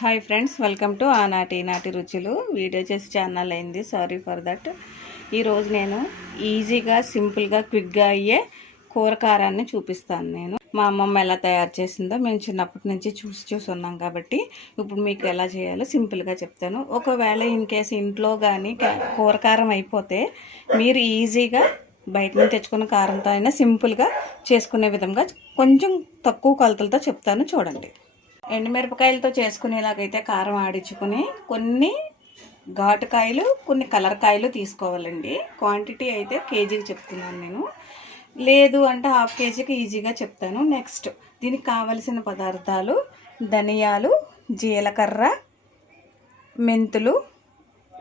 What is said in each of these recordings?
Hi friends welcome to ఆనాటి నాటి రుచులు. వీడియో చేసి ఛానల్ అయింది. సారీ ఫర్ దట్ ఈరోజు నేను ఈజీగా సింపుల్గా క్విక్గా అయ్యే కూర కారాన్ని చూపిస్తాను నేను. మా అమ్మమ్మ ఎలా తయారు చేసిందో మేము చిన్నప్పటి నుంచి చూసి చూసి ఉన్నాం కాబట్టి ఇప్పుడు మీకు ఎలా చేయాలో సింపుల్గా చెప్తాను. ఒకవేళ ఇన్ కేసు ఇంట్లో కానీ కూర కారం అయిపోతే మీరు ఈజీగా బయట నుంచి తెచ్చుకున్న కారంతో అయినా సింపుల్గా చేసుకునే విధంగా కొంచెం తక్కువ కొలతలతో చెప్తాను. చూడండి. ఎండుమిరపకాయలతో చేసుకునేలాగైతే కారం ఆడించుకుని కొన్ని ఘాటుకాయలు కొన్ని కలర్ కాయలు తీసుకోవాలండి. క్వాంటిటీ అయితే కేజీకి చెప్తున్నాను నేను. లేదు అంటే హాఫ్ కేజీకి ఈజీగా చెప్తాను. నెక్స్ట్ దీనికి కావలసిన పదార్థాలు ధనియాలు జీలకర్ర మెంతులు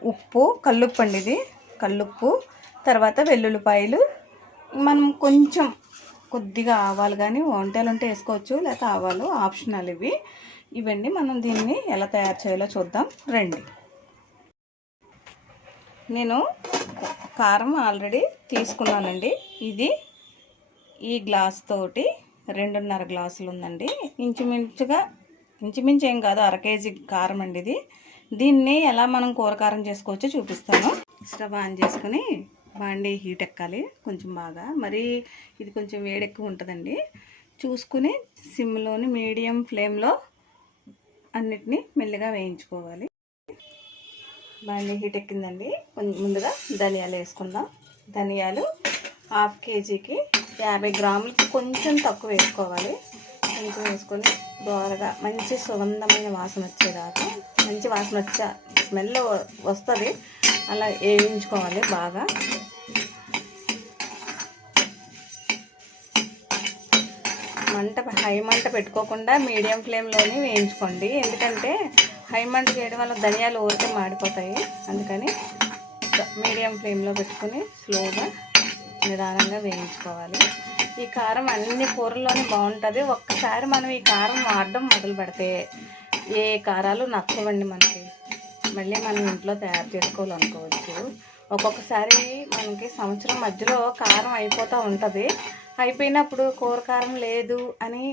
ఉప్పు కల్లుప్పు అండి ఇది. కల్లుప్పు తర్వాత వెల్లుల్లిపాయలు. మనం కొంచెం కొద్దిగా ఆవాలు కానీ వంటలు ఉంటే వేసుకోవచ్చు లేకపోతే ఆవాలు ఆప్షనల్ ఇవి. ఇవండి మనం దీన్ని ఎలా తయారు చేయాలో చూద్దాం. రండి. నేను కారం ఆల్రెడీ తీసుకున్నానండి. ఇది ఈ గ్లాస్ తోటి రెండున్నర గ్లాసులు ఉందండి ఇంచుమించుగా ఇంచుమించు ఏం కాదు అర కేజీ కారం అండి ఇది. దీన్ని ఎలా మనం కూర కారం చేసుకోవచ్చో చూపిస్తాను. స్టవ్ ఆన్ చేసుకుని బాండే హీట్ ఎక్కాలి కొంచెం బాగా. మరి ఇది కొంచెం వేడెక్కువ ఉంటుందండి. చూసుకుని సిమ్లోని మీడియం ఫ్లేమ్లో అన్నిటినీ మెల్లిగా వేయించుకోవాలి. బాండే హీట్ ఎక్కిందండి. కొంచెం ముందుగా ధనియాలు వేసుకుందాం. ధనియాలు హాఫ్ కేజీకి యాభై గ్రాములకి కొంచెం తక్కువ వేసుకోవాలి. కొంచెం వేసుకొని దోరగా మంచి సుగంధమైన వాసన వచ్చేదాకా మంచి వాసన వచ్చే స్మెల్ వస్తుంది. అలా వేయించుకోవాలి బాగా. మంట హై మంట పెట్టుకోకుండా మీడియం ఫ్లేమ్లోనే వేయించుకోండి. ఎందుకంటే హై మంట చేయడం వల్ల ధనియాలు ఊరికే మాడిపోతాయి. అందుకని మీడియం ఫ్లేమ్లో పెట్టుకుని స్లోగా నిదానంగా వేయించుకోవాలి. ఈ కారం అన్ని కూరల్లోనే బాగుంటుంది. ఒక్కసారి మనం ఈ కారం వాడడం మొదలు పెడితే ఏ కారాలు నచ్చవండి మనకి. మళ్ళీ మనం ఇంట్లో తయారు చేసుకోవాలనుకోవచ్చు. ఒక్కొక్కసారి మనకి సంవత్సరం మధ్యలో కారం అయిపోతూ ఉంటుంది. అయిపోయినప్పుడు కూర కారం లేదు అని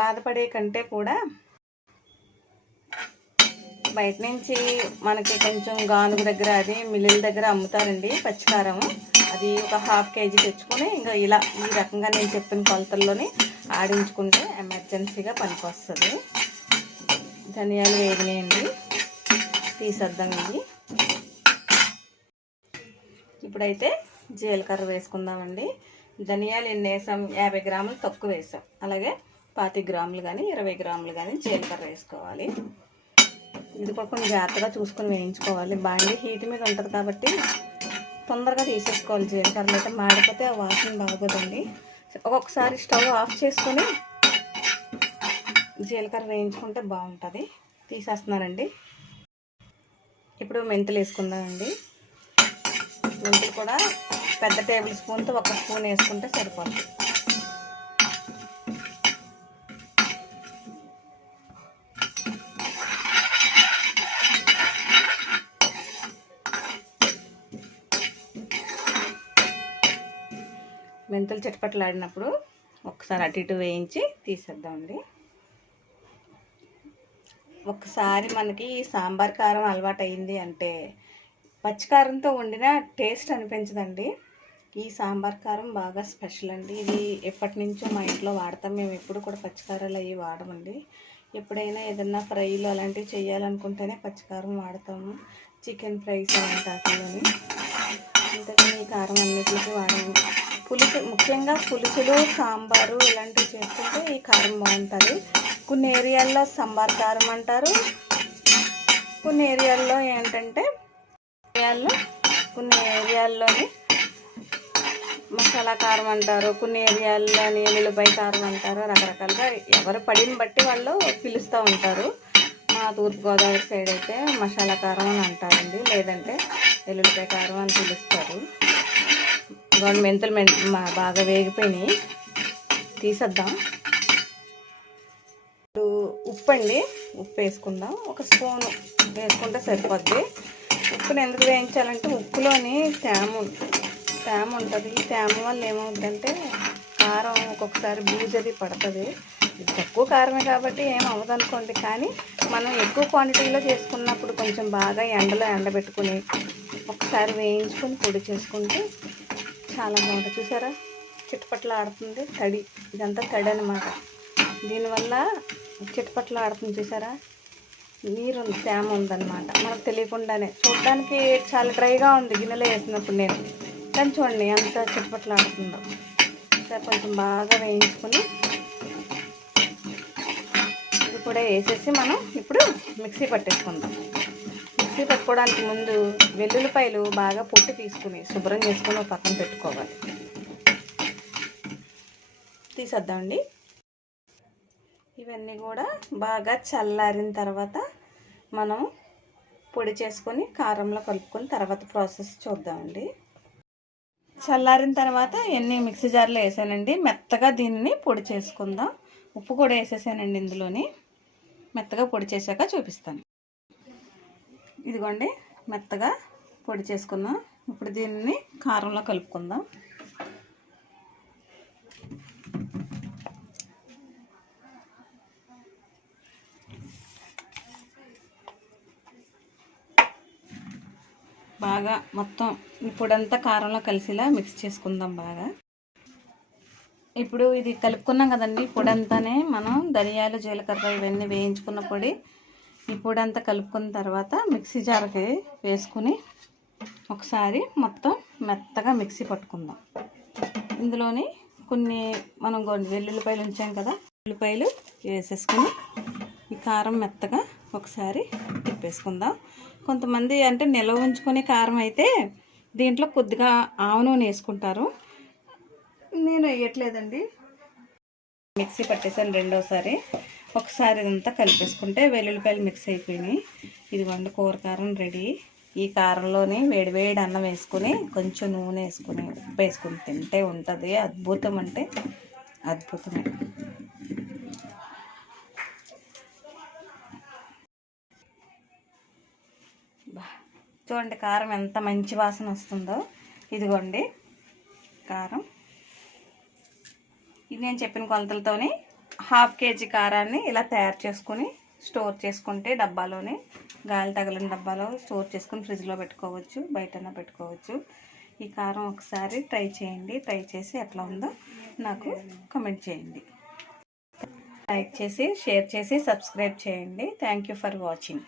బాధపడే కంటే కూడా బయట నుంచి మనకి కొంచెం గానుగ దగ్గర అది మిల్లుల దగ్గర అమ్ముతారండి పచ్చికారం. అది ఒక హాఫ్ కేజీ తెచ్చుకొని ఇంకా ఇలా ఈ రకంగా నేను చెప్పిన కొలతల్లోనే ఆడించుకుంటే ఎమర్జెన్సీగా పనికొస్తుంది. ధనియాలు వేగినాయండి. తీసేద్దాం ఇవి ఇప్పుడైతే జీలకర్ర వేసుకుందామండి. ధనియాలు ఎన్ని వేసాం? యాభై గ్రాములు తక్కువ వేసాం. అలాగే పాతి గ్రాములు కానీ ఇరవై గ్రాములు కానీ జీలకర్ర వేసుకోవాలి. ఇది కూడా కొంచెం జాగ్రత్తగా చూసుకొని వేయించుకోవాలి. బాండి హీట్ మీద ఉంటుంది కాబట్టి తొందరగా తీసేసుకోవాలి. జీలకర్రలు అయితే మాడిపోతే ఆ వాసన బాగోదండి. ఒక్కొక్కసారి స్టవ్ ఆఫ్ చేసుకొని జీలకర్ర వేయించుకుంటే బాగుంటుంది. తీసేస్తున్నారండి. ఇప్పుడు మెంతులు వేసుకుందామండి. మెంతులు కూడా పెద్ద టేబుల్ స్పూన్తో ఒక స్పూన్ వేసుకుంటే సరిపోతుంది. మెంతులు చిటపట్లాడినప్పుడు ఒకసారి అటు ఇటు వేయించి తీసేద్దామండి. ఒకసారి మనకి సాంబార్ కారం అలవాటు అయింది అంటే పచ్చికారంతో వండిన టేస్ట్ అనిపించదండి. ఈ సాంబార్ కారం బాగా స్పెషల్ అండి. ఇది ఎప్పటి నుంచో మా ఇంట్లో వాడతాం. మేము ఎప్పుడు కూడా పచ్చికారాలు అవి వాడమండి. ఎప్పుడైనా ఏదన్నా ఫ్రైలు అలాంటివి చేయాలనుకుంటేనే పచ్చికారం వాడతాము. చికెన్ ఫ్రైస్ అలాంటి వాటిలోని అంతేకాని ఈ కారం అన్నిటికీ వాడము. పులుసు ముఖ్యంగా పులుసులు సాంబారు ఇలాంటివి చేసుకుంటే ఈ కారం బాగుంటుంది. కొన్ని ఏరియాల్లో సాంబార్ కారం అంటారు. కొన్ని ఏరియాల్లో ఏంటంటే ఏరియాల్లో కొన్ని ఏరియాల్లోని మసాలా కారం అంటారు. కొన్ని ఏరియాల్లోని ఎల్లుల్లిపాయ కారం అంటారు. రకరకాలుగా ఎవరు పడిన బట్టి వాళ్ళు పిలుస్తూ ఉంటారు. మా తూర్పుగోదావరి సైడ్ అయితే మసాలా కారం అని అంటారండి. లేదంటే ఎల్లుల్లిపాయ కారం అని పిలుస్తారు. గోడ మెంతులు బాగా వేగిపోయినాయి. తీసేద్దాం. అండి ఉప్పు వేసుకుందాం. ఒక స్పూన్ వేసుకుంటే సరిపోద్ది. ఉప్పుని ఎందుకు వేయించాలంటే ఉప్పులోని తేమ తేమ ఉంటుంది. తేమ వల్ల ఏమవుతుందంటే కారం ఒక్కొక్కసారి బూజది పడుతుంది. తక్కువ కారమే కాబట్టి ఏం అవ్వదనుకోండి కానీ మనం ఎక్కువ క్వాంటిటీలో చేసుకున్నప్పుడు కొంచెం బాగా ఎండలో ఎండబెట్టుకుని ఒకసారి వేయించుకొని పొడి చేసుకుంటే చాలా బాగుంటుంది. చూసారా? చుట్టుపట్ల ఆడుతుంది తడి. ఇదంతా తడి అనమాట దీనివల్ల చిట్టుపట్ల ఆడుతుంది చూసారా? నీరు ఉంది తేమ ఉందన్నమాట. మనకు తెలియకుండానే. చూడడానికి చాలా డ్రైగా ఉంది గిన్నెలో వేసినప్పుడు నేను. కానీ చూడండి ఎంత చిట్టుపట్ల ఆడుతుందో. సరే కొంచెం బాగా వేయించుకొని ఇది కూడా వేసేసి మనం ఇప్పుడు మిక్సీ పట్టేసుకుందాం. మిక్సీ పట్టుకోవడానికి ముందు వెల్లుల్లిపాయలు బాగా పొట్టు తీసుకుని శుభ్రం చేసుకొని ఒక పక్కన పెట్టుకోవాలి. తీసేద్దామండి. ఇవన్నీ కూడా బాగా చల్లారిన తర్వాత మనం పొడి చేసుకొని కారంలో కలుపుకొని తర్వాత ప్రాసెస్ చూద్దామండి. చల్లారిన తర్వాత ఎన్ని మిక్సీ జార్లో వేసానండి. మెత్తగా దీన్ని పొడి చేసుకుందాం. ఉప్పు కూడా వేసేసానండి ఇందులోని. మెత్తగా పొడి చేశాక చూపిస్తాను. ఇదిగోండి మెత్తగా పొడి చేసుకుందాం ఇప్పుడు దీన్ని కారంలో కలుపుకుందాం. బాగా మొత్తం ఇప్పుడంతా కారంలో కలిసిలా మిక్స్ చేసుకుందాం బాగా. ఇప్పుడు ఇది కలుపుకున్నాం కదండి పొడంతానే మనం ధనియాలు జీలకర్ర ఇవన్నీ వేయించుకున్న పొడి ఈ పొడంతా కలుపుకున్న తర్వాత మిక్సీ జార్కి వేసుకుని ఒకసారి మొత్తం మెత్తగా మిక్సీ పట్టుకుందాం. ఇందులోని కొన్ని మనం గొ- వెల్లుల్లిపాయలు ఉంచాం కదా ఉల్లిపాయలు వేసేసుకుని ఈ కారం మెత్తగా ఒకసారి తిప్పేసుకుందాం. కొంతమంది అంటే నిల్వ ఉంచుకునే కారం అయితే దీంట్లో కొద్దిగా ఆవ నూనె వేసుకుంటారు. నేను వేయట్లేదండి. మిక్సీ పట్టేసాను రెండోసారి. ఒకసారి ఇదంతా కలిపేసుకుంటే వెల్లుల్లిపాయలు మిక్స్ అయిపోయినాయి. ఇదిగోండి కూర కారం రెడీ. ఈ కారంలోనే వేడివేడి అన్నం వేసుకుని కొంచెం నూనె వేసుకుని ఉప్పు వేసుకుని తింటే ఉంటుంది. అద్భుతం అంటే అద్భుతమే. చూడండి కారం ఎంత మంచి వాసన వస్తుందో. ఇదిగోండి కారం. ఇది నేను చెప్పిన కొలతలతోని హాఫ్ కేజీ కారాన్ని ఇలా తయారు చేసుకుని స్టోర్ చేసుకుంటే డబ్బాలోనే గాలి తగలని డబ్బాలో స్టోర్ చేసుకుని ఫ్రిడ్జ్లో పెట్టుకోవచ్చు బయటన పెట్టుకోవచ్చు. ఈ కారం ఒకసారి ట్రై చేయండి. ట్రై చేసి ఎట్లా ఉందో నాకు కమెంట్ చేయండి. లైక్ చేసి షేర్ చేసి సబ్స్క్రైబ్ చేయండి. Thank you for watching.